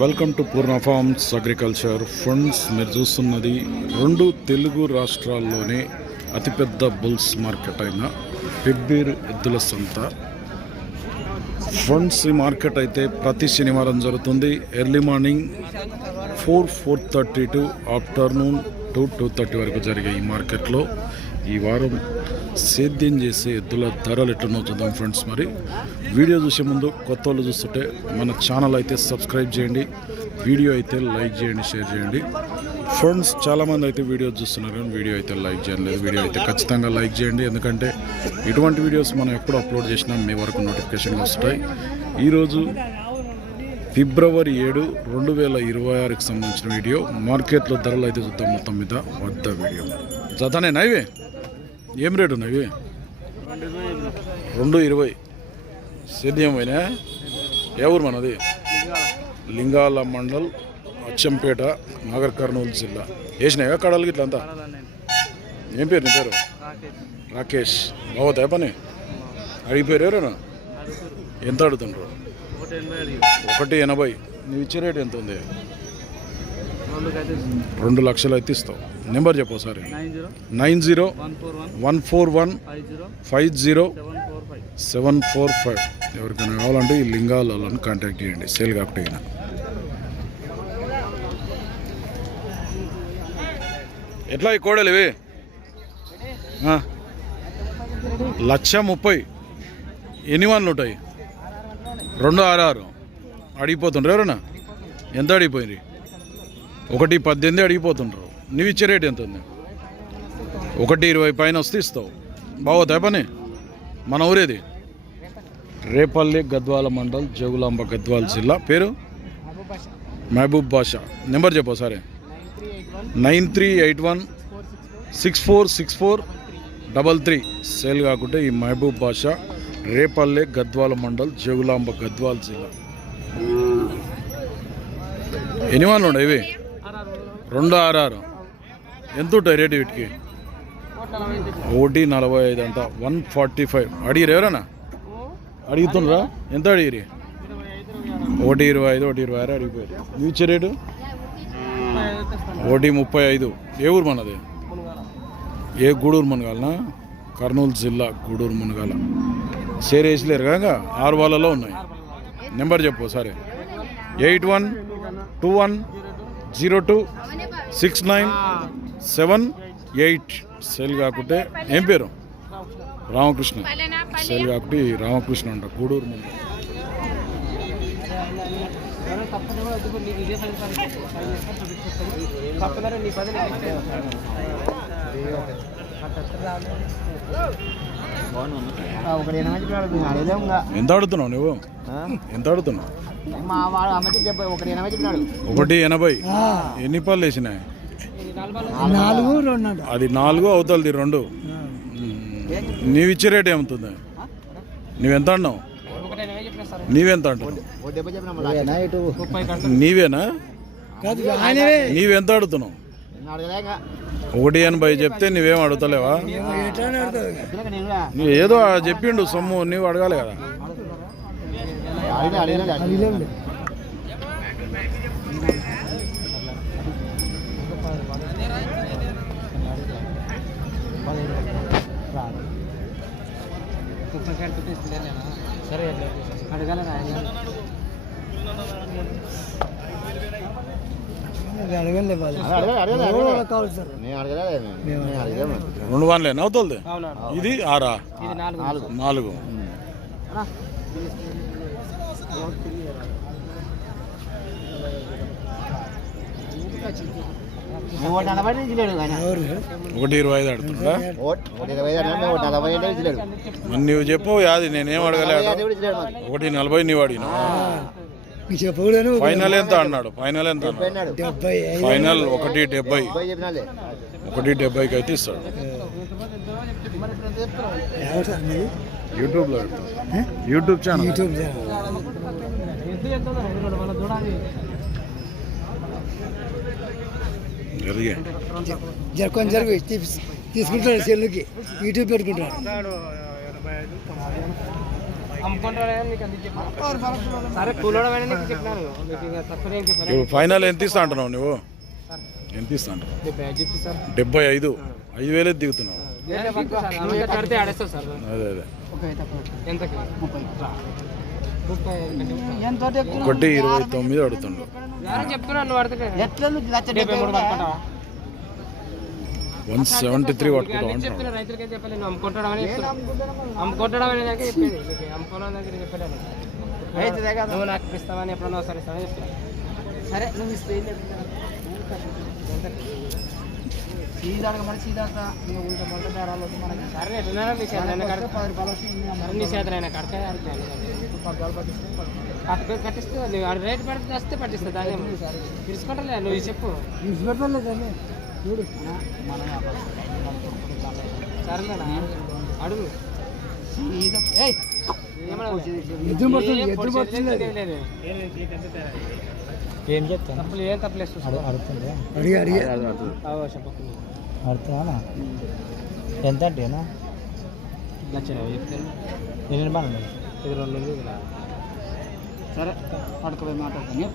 Welcome to Purna forms agriculture funds. మీరు చూస్తున్నది రెండు తెలుగు రాష్ట్రాల్లోనే అతిపెద్ద బుల్స్ మార్కెట్ అయిన పెబ్బేరు ఎద్దుల సంత ఫండ్స్. ఈ మార్కెట్ అయితే ప్రతి శనివారం జరుగుతుంది. ఎర్లీ మార్నింగ్ 4:30 టు ఆఫ్టర్నూన్ 2:30 వరకు జరిగే ఈ మార్కెట్లో ఈ వారం సేద్యం చేసే ఎద్దుల ధరలు ఎట్లనో చూద్దాం ఫ్రెండ్స్. మరి వీడియో చూసే ముందు కొత్త వాళ్ళు చూస్తుంటే మన ఛానల్ అయితే సబ్స్క్రైబ్ చేయండి, వీడియో అయితే లైక్ చేయండి, షేర్ చేయండి ఫ్రెండ్స్. చాలామంది అయితే వీడియో చూస్తున్నారు కానీ వీడియో అయితే లైక్ చేయలేదు. వీడియో అయితే ఖచ్చితంగా లైక్ చేయండి, ఎందుకంటే ఇటువంటి వీడియోస్ మనం ఎప్పుడు అప్లోడ్ చేసినా మీ వరకు నోటిఫికేషన్లు వస్తాయి. ఈరోజు ఫిబ్రవరి 7, 2026కి సంబంధించిన వీడియో. మార్కెట్లో ధరలు అయితే చూద్దాం మొత్తం మీద. వద్ద వీడియో జతనే నైవే ఏం రేటు ఉన్నాయి? 2:20 సేద్యం అయినా. ఏ ఊరు మనది? లింగాల మండల్, అచ్చంపేట, నాగర్ కర్నూలు జిల్లా. వేసినాయా కడలకి ఇట్లా అంతా? ఏం పేరు నీ పేరు? రాకేష్. బాగుతాయా పని? అడిగిపోయారు ఎవరైనా? ఎంత అడుగుతుండ్రు? 180. నువ్వు ఇచ్చే రేటు ఎంత ఉంది? 2 లక్షలు అయితే ఇస్తావు. నెంబర్ చెప్పు ఒకసారి. 90-141-50-745. ఎవరికైనా కావాలంటే ఈ లింగాలను కాంటాక్ట్ చేయండి. సేల్ కాకపోతే 1 ఎట్లా ఈ కోడలు ఇవి? 1,30,000. ఎన్ని వన్లు ఉంటాయి? 266. అడిగిపోతుండ్రు ఎవరన్నా? ఎంత అడిగిపోయింది? 1,18 అడిగిపోతుండ్రు. నువ్వు ఇచ్చే రేట్ ఎంత ఉంది? 1,20 పైన వస్తే ఇస్తావు. బాగోతాయి పని? మన ఊరేది? రేపల్లి, గద్వాల మండల్, జగులాంబ, గద్వాల జిల్లా. పేరు? మహబూబ్ బాషా. నెంబర్ చెప్పు సరే. 9381646433. సేల్ కాకుంటే ఈ మహబూబ్ బాషా, రేపల్లె, గద్వాల మండల్, జగులాంబ, గద్వాల జిల్లా. ఎన్ని వాళ్ళు ఉన్నాయి ఇవి? 266. ఎంత ఉంటాయి రేటు వీటికి? 1,45 అంట. 145 అడిగిరు ఎవరన్నా? అడుగుతుండ్రా? ఎంత అడిగిరి? 1,25, 1,26 అడిగిపోయారు. నువ్వు ఇచ్చే రేటు? 1,35. ఏ ఊరు మనది? ఏ గూడూరు మునగాలనా? కర్నూలు జిల్లా గూడూరు మునగాల. షేర్ వేసలేరు కదా? 6 వాళ్ళలో ఉన్నాయి. నెంబర్ చెప్పు సరే. 8121026978. సేల్ కాకుంటే ఏం పేరు? రామకృష్ణ. సేల్ కాకుంటే రామకృష్ణ అంట, గూడూరు ముందు. ఎంత అడుగుతున్నావు నువ్వు? ఎంత అడుగుతున్నావు? 1,80. ఎన్ని పళ్ళు వేసినాయి? 4. అది 4 అవుతుంది 2. నీవు ఇచ్చే రేట్ ఏమవుతుంది? నువ్వెంత అన్నావు? నీవెంత అంటావు? నీవేనా? నీవెంత అడుగుతున్నావు? 1,80 చెప్తే నువ్వేం అడుగుతలేవా? నువ్వు ఏదో చెప్పిండు సొమ్ము, నువ్వు అడగాలి కదా. రెండు వన్లేనా అవుతుంది? ఇది 6, 4. ఒకటి 25 అడుగుతుందా? నువ్వు చెప్పు. యాది నేనేం అడగలేదు. 1,40 నీవు అడిగినా. ఫైనల్ ఎంత అన్నాడు? ఫైనల్ ఎంత? ఫైనల్ 1,70. 1,70కి అయితే ఇస్తాడు. యూట్యూబ్లో యూట్యూబ్ ఛానల్. జరుగు తీసుకుంటాడు సెల్లుకి, యూట్యూబ్ పెట్టుకుంటాడు. సరే కూలడమైన నీకు చెప్పినాను మీకు ఇక తక్కువ ఏం చెప్పాను. ఇప్పుడు ఫైనల్ ఎంత ఇస్తా అంటున్నావు నువ్వు? ఎంత ఇస్తా అంటావు? 75 5,000 దిగుతున్నావు. కడితే ఆడేస్తావు సార్. అదే అదే ఎంతకి? 1 29 అడుగుతుండు. చెప్తున్నాను నువ్వు అడితే 173 పట్టుకుంటావు. చెప్తున్నా రైతులకే చెప్పాలి. నువ్వు అమ్ముకుంటాడమని అమ్ముకుంటాడమని చెప్పేది అమ్ముకోవడం దగ్గర చెప్పాను. నువ్వు నాకు ఇస్తావని ఎప్పుడన్నా సరే సరే చెప్తాను. సరే నువ్వు ఇస్తే కట్టిస్తే రేటు పెడితే వస్తే పట్టిస్తా. దాన్ని తీసుకుంటలే నువ్వు చెప్పు. సరేనా అడుగు. ఏం చెప్తాను తప్పులు ఏం తప్పులేదు అడుగుతున్నా ఎంత అంటేనా చెప్తాను. ఎన్ని బాగుంది ఇది 2 సరే పడుకోపోయి మాట్లాడతాను. నీకు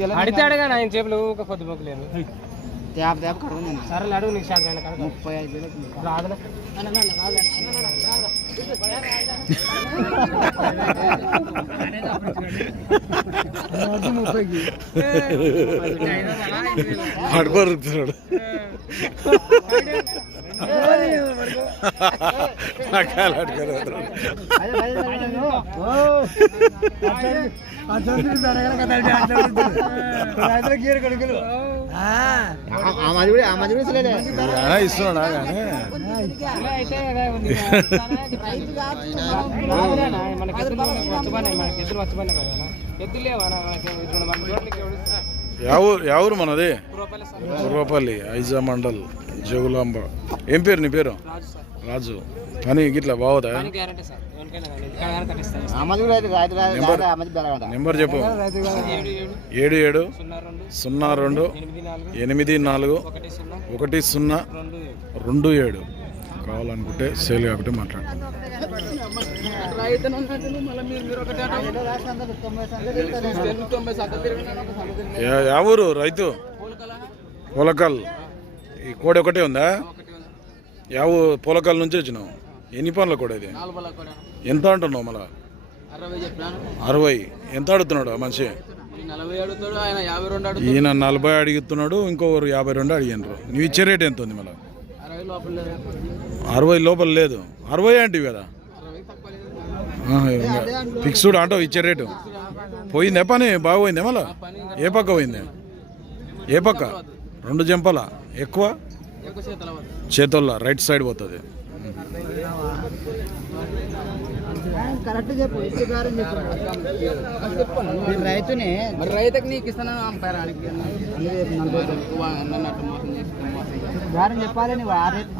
తెలియదు అడితే అడగా ఆయన చేపలు ఒక కొద్ది మొక్కలేదు. యాభై కడుగు. సరే అడుగు నీకు శాతం 35,000 రాదులే. పడుకోరుతున్నాడు. ఇస్తున్నా ఎవరు మనది? పూర్వపల్లి ఐజా మండల్ జగులాంబ. ఏం పేరు నీ పేరు? రాజు. పని గిట్లా బాగుదా? నెంబర్ చెప్పు. 7782841027 కావాలనుకుంటే సేల్ కాబట్టి మాట్లాడుతున్నాం. ఎవరు రైతు? పొలకల్. ఈ కోడి ఒకటే ఉందా? యావు పొలకల్ నుంచి వచ్చినావు. ఎన్ని పనుల కూడా ఇది? ఎంత అంటున్నావు? మళ్ళా 60. ఎంత అడుగుతున్నాడు ఆ మనిషి? ఈయన 40 అడుగుతున్నాడు, ఇంకొకరు 52 అడిగినారు. నువ్వు ఇచ్చే రేట్ ఎంత ఉంది? మళ్ళీ 60 లోపల లేదు. 60 అంటివి కదా? ఫిక్స్డ్ అంటావు ఇచ్చే రేటు. పోయిందే పని? బాగా పోయిందే? మళ్ళా ఏ పక్క పోయింది? ఏ పక్క? 2 జంపల ఎక్కువ చేతుల్లో రైట్ సైడ్ పోతుంది. రైతుని రైతుకి నీకు ఇస్తాను చెప్పాలి. నువ్వు ఆ రేటు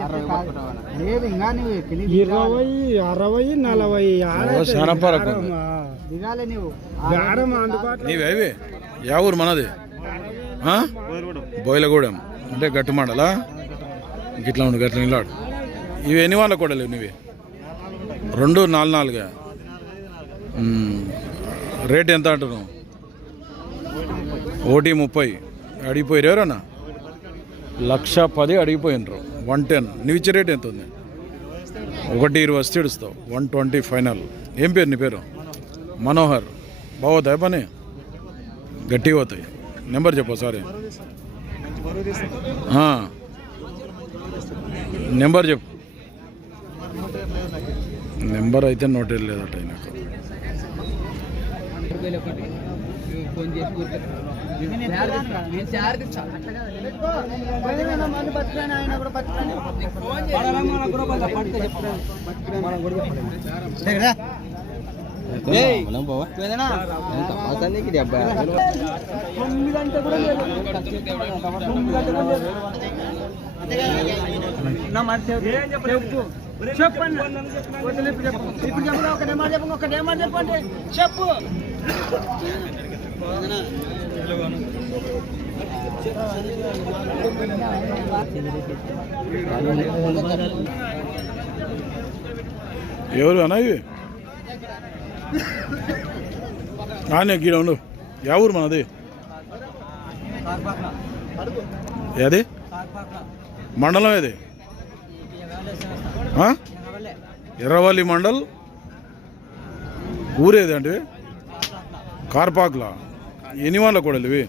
లేదు ఇంకా నువ్వు 20, 60 దిగాలి నువ్వు. నీవేవి? యా ఊరు మనది? బోయిలగూడెం అంటే గట్టు మండలా? గిట్లా ఉండు గట్ల నిలాడు. ఇవి ఎన్ని వాళ్ళ కూడా లేవు? నువ్వు 2 4 రేట్ ఎంత అంటున్నావు? 130 అడిగిపోయారు ఎవరన్నా? 110 అడిగిపోయినరు. 110. నువ్వు ఇచ్చే రేట్ ఎంత ఉంది? 120 వస్తే ఇడుస్తావు. 120 ఫైనల్. ఏం పేరు నీ పేరు? మనోహర్. బాగోతాయి పని? గట్టిగా పోతాయి. నెంబర్ చెప్పు సారీ. నెంబర్ చెప్పు. నెంబర్ అయితే నోటెడ్ లేదట నాకు. చెప్పండి. ఇప్పుడు చెప్పండి. ఒక నెంబర్ చెప్పండి. చెప్పు. ఎవరు అన్నవి? గీడ ఉండు. యా ఊరు మనది? ఏది మండలం ఏది? ఎర్రవల్లి మండల్. ఊరేది అంటే కార్పాక్లా. ఎన్ని వాళ్ళ కూడా ఇవి?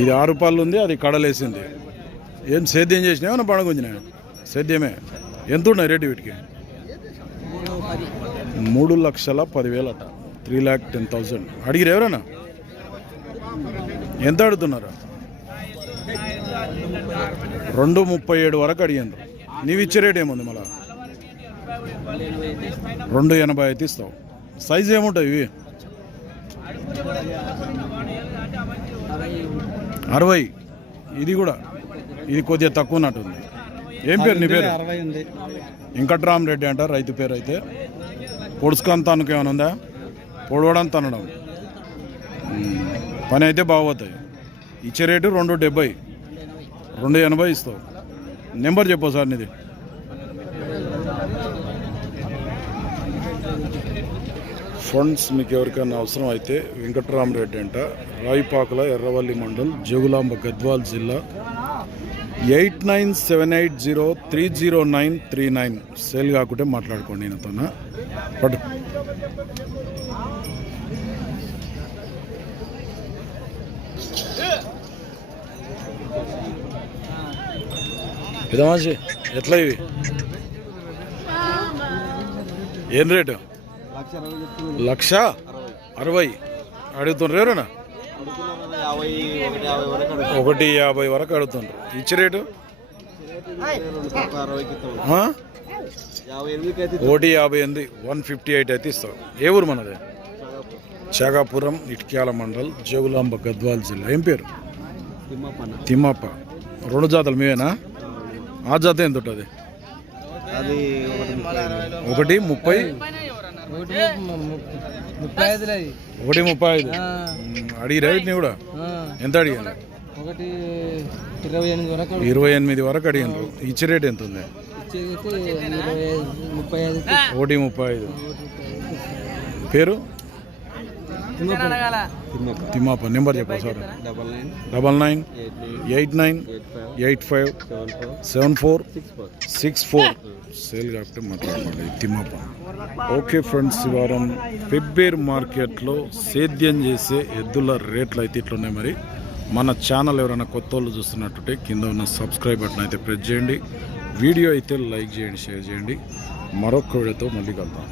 ఇది 6 రూపాయలు ఉంది, అది కడలేసింది. ఏం సేద్యం చేసినావా పండుగ? సేద్యమే. ఎంత ఉన్నాయి రేటు వీటికి? 3,10,000 అట. 3,10,000 అడిగిరు ఎవరన్నా? ఎంత అడుగుతున్నారు? 2,37 వరకు అడిగారు. నీవు ఇచ్చే రేట్ ఏముంది? మళ్ళా 2,80 అయితే ఇస్తావు. సైజు ఏముంటాయి ఇవి? 60. ఇది కూడా, ఇది కొద్దిగా తక్కువ ఉన్నట్టుంది. ఏం పేరు నీ పేరు? వెంకట్రామరెడ్డి అంటారు రైతు పేరు. అయితే పొడుచుకంతానికి ఏమైనా ఉందా? పొడవడం తనడం పని అయితే బాగోతాయి. ఇచ్చే రేటు 2,70, 2,80 ఇస్తావు. నెంబర్ చెప్పు సార్ నీది. ఫండ్స్ మీకు ఎవరికైనా అవసరం అయితే వెంకట్రామరెడ్డి అంట, రాయిపాకుల, ఎర్రవల్లి మండల్, జోగులాంబ, గద్వాల్ జిల్లా. 8978030939. సేల్ కాకుంటే మాట్లాడుకోండి ఈయనతో. పట్టు. పెదమాసి ఎట్లా ఇవి? ఏం రేటు? 1,60,000 అడుగుతుండ్రు ఎవరన్నా? 1,50 వరకు అడుగుతుండ్రు. ఇచ్చే రేటు 1,58, 158 అయితే ఇస్తాం. ఏ ఊరు మనది? చాగాపురం, ఇటిక్యాల మండల్, జోగులాంబ, గద్వాల్ జిల్లా. ఏం పేరు? తిమ్మప్ప. 2 జాతలు మీవేనా? ఆ జాత ఎంత ఉంటుంది? 1,30, 1,35 అడిగిరా వీటిని కూడా? ఎంత అడిగాను? 28 వరకు అడిగాను. ఇచ్చే రేట్ ఎంత ఉంది? 1,35. పేరు? తిమ్మప్ప. నెంబర్ చెప్పు సార్. 9985857464. సేల్ కాబట్టి మాట్లాడుకోండి. తిమ్మప్ప. ఓకే ఫ్రెండ్స్, ఈ వారం పెబ్బేరు మార్కెట్లో సేద్యం చేసే ఎద్దుల రేట్లు అయితే ఇట్లున్నాయి. మరి మన ఛానల్ ఎవరైనా కొత్త వాళ్ళు చూస్తున్నట్టుంటే కింద ఉన్న సబ్స్క్రైబ్ బటన్ అయితే ప్రెస్ చేయండి. వీడియో అయితే లైక్ చేయండి, షేర్ చేయండి. మరొక వీడియోతో మళ్ళీ కలుద్దాం.